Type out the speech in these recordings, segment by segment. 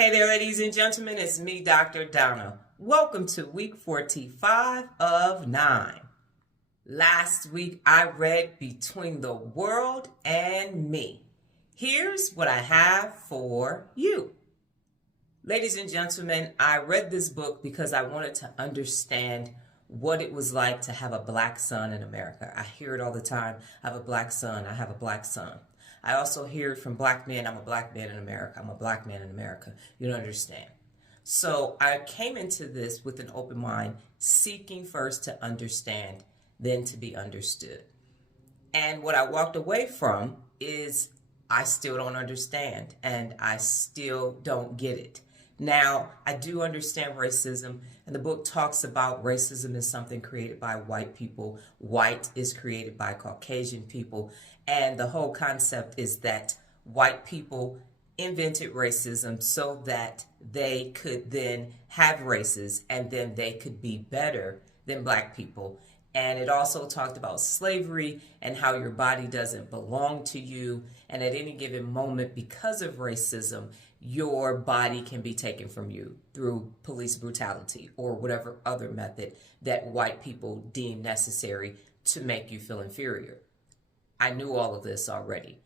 Hey there, ladies and gentlemen, it's me, Dr. Donna. Welcome to week 45 of 9. Last week, I read Between the World and Me. Here's what I have for you. Ladies and gentlemen, I read this book because I wanted to understand what it was like to have a black son in America. I hear it all the time. I have a black son. I have a black son. I also hear it from black men. I'm a black man in America. I'm a black man in America. You don't understand. So I came into this with an open mind, seeking first to understand, then to be understood. And what I walked away from is I still don't understand and I still don't get it. Now, I do understand racism, and the book talks about racism is something created by white people. White is created by Caucasian people, and the whole concept is that white people invented racism so that they could then have races, and then they could be better than black people. And it also talked about slavery and how your body doesn't belong to you, and at any given moment, because of racism, your body can be taken from you through police brutality or whatever other method that white people deem necessary to make you feel inferior. I knew all of this already.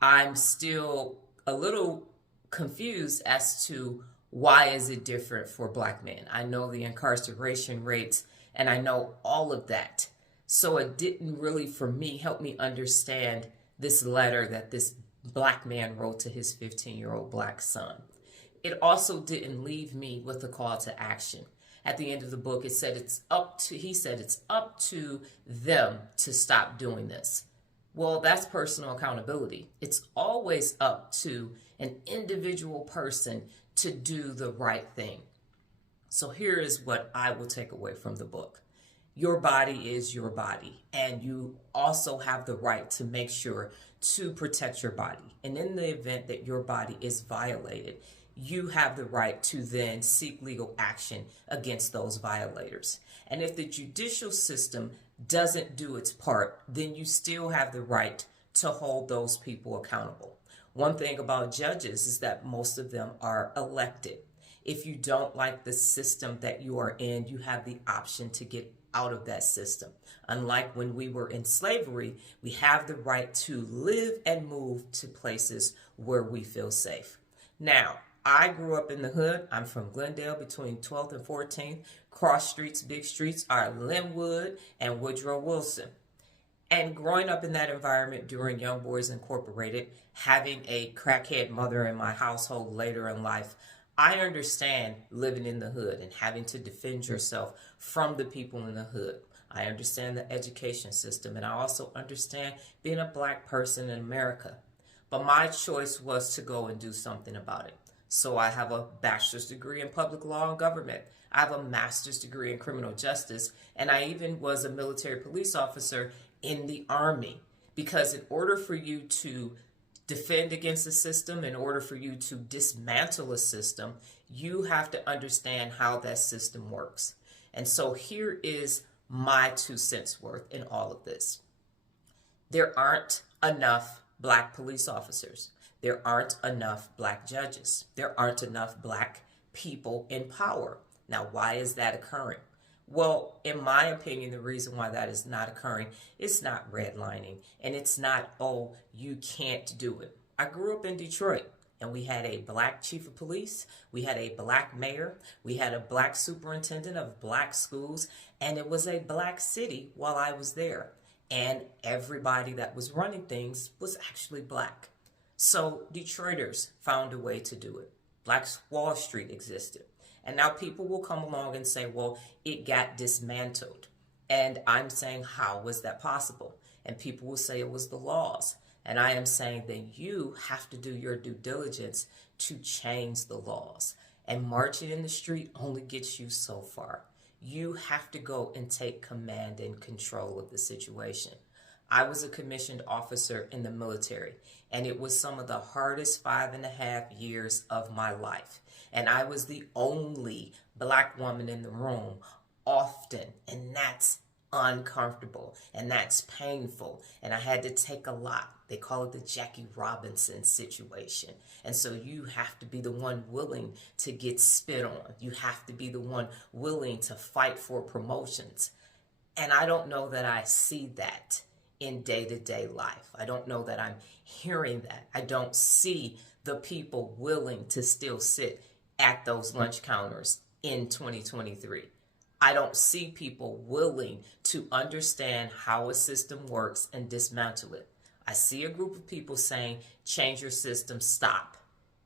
I'm still a little confused as to why is it different for black men. I know the incarceration rates and I know all of that. So it didn't really, for me, help me understand this letter that this black man wrote to his 15-year-old black son. It also didn't leave me with a call to action. At the end of the book, he said it's up to them to stop doing this. Well, that's personal accountability. It's always up to an individual person to do the right thing. So here is what I will take away from the book. Your body is your body, and you also have the right to make sure to protect your body. And in the event that your body is violated, you have the right to then seek legal action against those violators. And if the judicial system doesn't do its part, then you still have the right to hold those people accountable. One thing about judges is that most of them are elected. If you don't like the system that you are in, you have the option to get out of that system. Unlike when we were in slavery, we have the right to live and move to places where we feel safe. Now, I grew up in the hood. I'm from Glendale between 12th and 14th. Cross streets, big streets are Linwood and Woodrow Wilson. And growing up in that environment during Young Boys Incorporated, having a crackhead mother in my household later in life, I understand living in the hood and having to defend yourself from the people in the hood. I understand the education system, and I also understand being a black person in America. But my choice was to go and do something about it. So I have a bachelor's degree in public law and government. I have a master's degree in criminal justice, and I even was a military police officer in the Army. Because in order for you to defend against the system, in order for you to dismantle a system, you have to understand how that system works. And so here is my 2 cents worth in all of this. There aren't enough black police officers. There aren't enough black judges. There aren't enough black people in power. Now, why is that occurring? Well, in my opinion, the reason why that is not occurring, it's not redlining, and it's not, oh, you can't do it. I grew up in Detroit, and we had a black chief of police, we had a black mayor, we had a black superintendent of black schools, and it was a black city while I was there. And everybody that was running things was actually black. So Detroiters found a way to do it. Black Wall Street existed. And now people will come along and say, well, it got dismantled. And I'm saying, how was that possible? And people will say it was the laws. And I am saying that you have to do your due diligence to change the laws. And marching in the street only gets you so far. You have to go and take command and control of the situation. I was a commissioned officer in the military, and it was some of the hardest 5.5 years of my life. And I was the only black woman in the room often, and that's uncomfortable and that's painful. And I had to take a lot. They call it the Jackie Robinson situation. And so you have to be the one willing to get spit on. You have to be the one willing to fight for promotions. And I don't know that I see that in day-to-day life. I don't know that I'm hearing that. I don't see the people willing to still sit at those lunch counters in 2023. I don't see people willing to understand how a system works and dismantle it. I see a group of people saying, change your system, stop.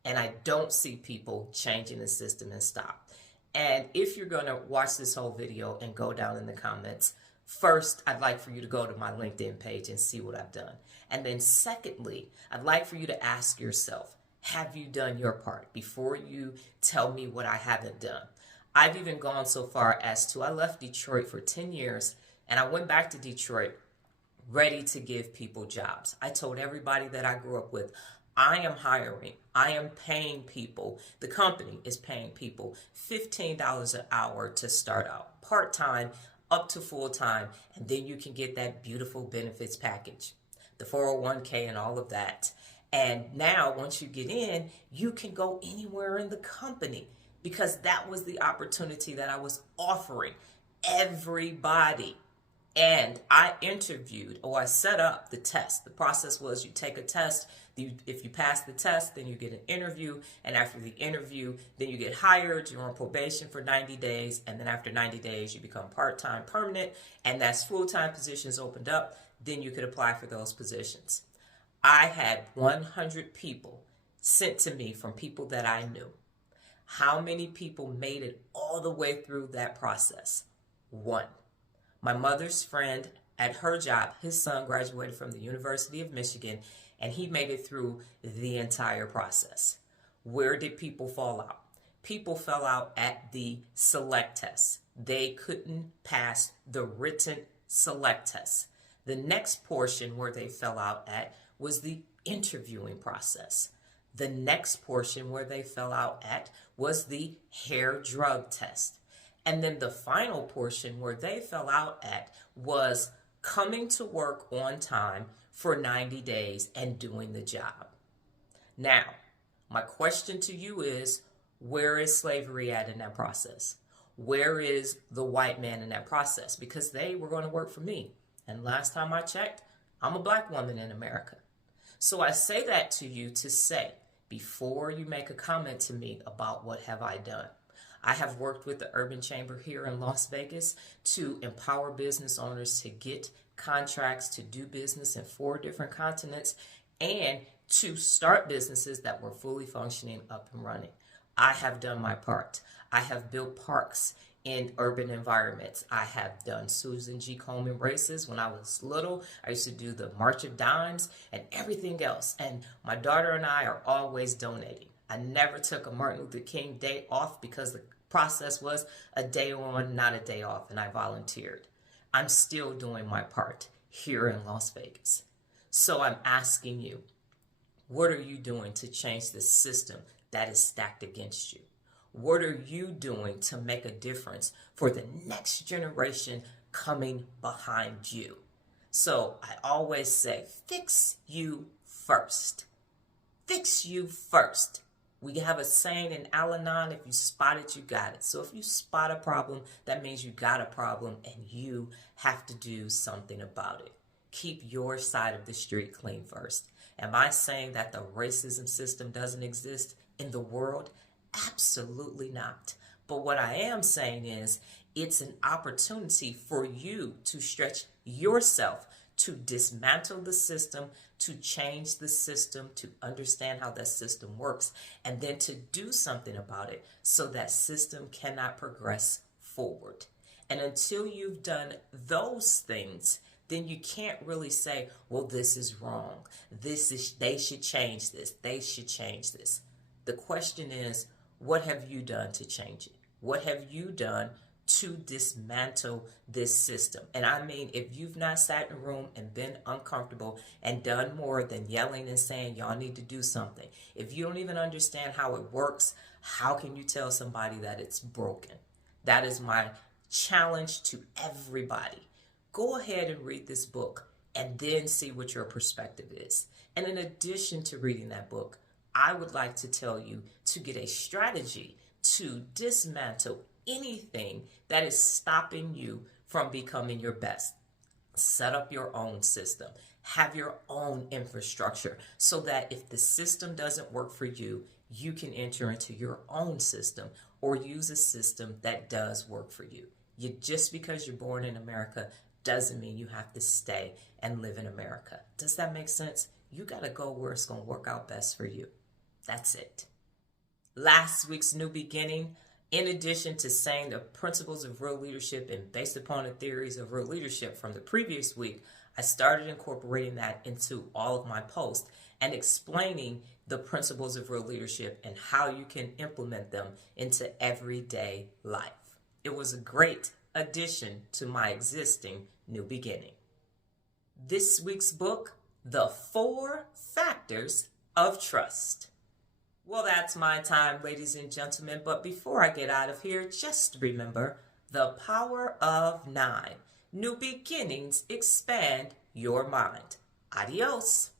And I don't see people changing the system and stop. And if you're going to watch this whole video and go down in the comments, first, I'd like for you to go to my LinkedIn page and see what I've done. And then secondly, I'd like for you to ask yourself, have you done your part before you tell me what I haven't done? I've even gone so far as to, I left Detroit for 10 years and I went back to Detroit ready to give people jobs. I told everybody that I grew up with, I am hiring, I am paying people, the company is paying people $15 an hour to start out, part-time up to full-time, and then you can get that beautiful benefits package, the 401k and all of that. And now once you get in, you can go anywhere in the company because that was the opportunity that I was offering everybody. And I interviewed, or I set up the test. The process was you take a test. If you pass the test, then you get an interview. And after the interview, then you get hired. You're on probation for 90 days. And then after 90 days, you become part-time permanent. And that's full-time positions opened up. Then you could apply for those positions. I had 100 people sent to me from people that I knew. How many people made it all the way through that process? One. My mother's friend at her job, his son graduated from the University of Michigan, and he made it through the entire process. Where did people fall out? People fell out at the select test. They couldn't pass the written select test. The next portion where they fell out at was the interviewing process. The next portion where they fell out at was the hair drug test. And then the final portion where they fell out at was coming to work on time for 90 days and doing the job. Now, my question to you is, where is slavery at in that process? Where is the white man in that process? Because they were going to work for me. And last time I checked, I'm a black woman in America. So I say that to you to say, before you make a comment to me about what have I done, I have worked with the Urban Chamber here in Las Vegas to empower business owners to get contracts to do business in 4 different continents and to start businesses that were fully functioning, up and running. I have done my part. I have built parks in urban environments. I have done Susan G. Komen races when I was little. I used to do the March of Dimes and everything else. And my daughter and I are always donating. I never took a Martin Luther King Day off because the process was a day on, not a day off, and I volunteered. I'm still doing my part here in Las Vegas. So I'm asking you, what are you doing to change the system that is stacked against you? What are you doing to make a difference for the next generation coming behind you? So I always say, fix you first. Fix you first. We have a saying in Al-Anon, if you spot it, you got it. So if you spot a problem, that means you got a problem and you have to do something about it. Keep your side of the street clean first. Am I saying that the racism system doesn't exist in the world? Absolutely not. But what I am saying is it's an opportunity for you to stretch yourself to dismantle the system, to change the system, to understand how that system works, and then to do something about it so that system cannot progress forward. And until you've done those things, then you can't really say, well, this is wrong. They should change this. They should change this. The question is, what have you done to change it? What have you done to dismantle this system? And I mean, if you've not sat in a room and been uncomfortable and done more than yelling and saying y'all need to do something, if you don't even understand how it works, how can you tell somebody that it's broken? That is my challenge to everybody. go ahead and read this book and then see what your perspective is. And in addition to reading that book, I would like to tell you to get a strategy to dismantle anything that is stopping you from becoming your best. Set up your own system. Have your own infrastructure so that if the system doesn't work for you, you can enter into your own system or use a system that does work for you. Just because you're born in America doesn't mean you have to stay and live in America. Does that make sense? You got to go where it's going to work out best for you. That's it. Last week's New Beginning, in addition to saying the principles of real leadership and based upon the theories of real leadership from the previous week, I started incorporating that into all of my posts and explaining the principles of real leadership and how you can implement them into everyday life. It was a great addition to my existing New Beginning. This week's book, The 4 Factors of Trust. Well, that's my time, ladies and gentlemen. But before I get out of here, just remember the power of 9. New beginnings expand your mind. Adios.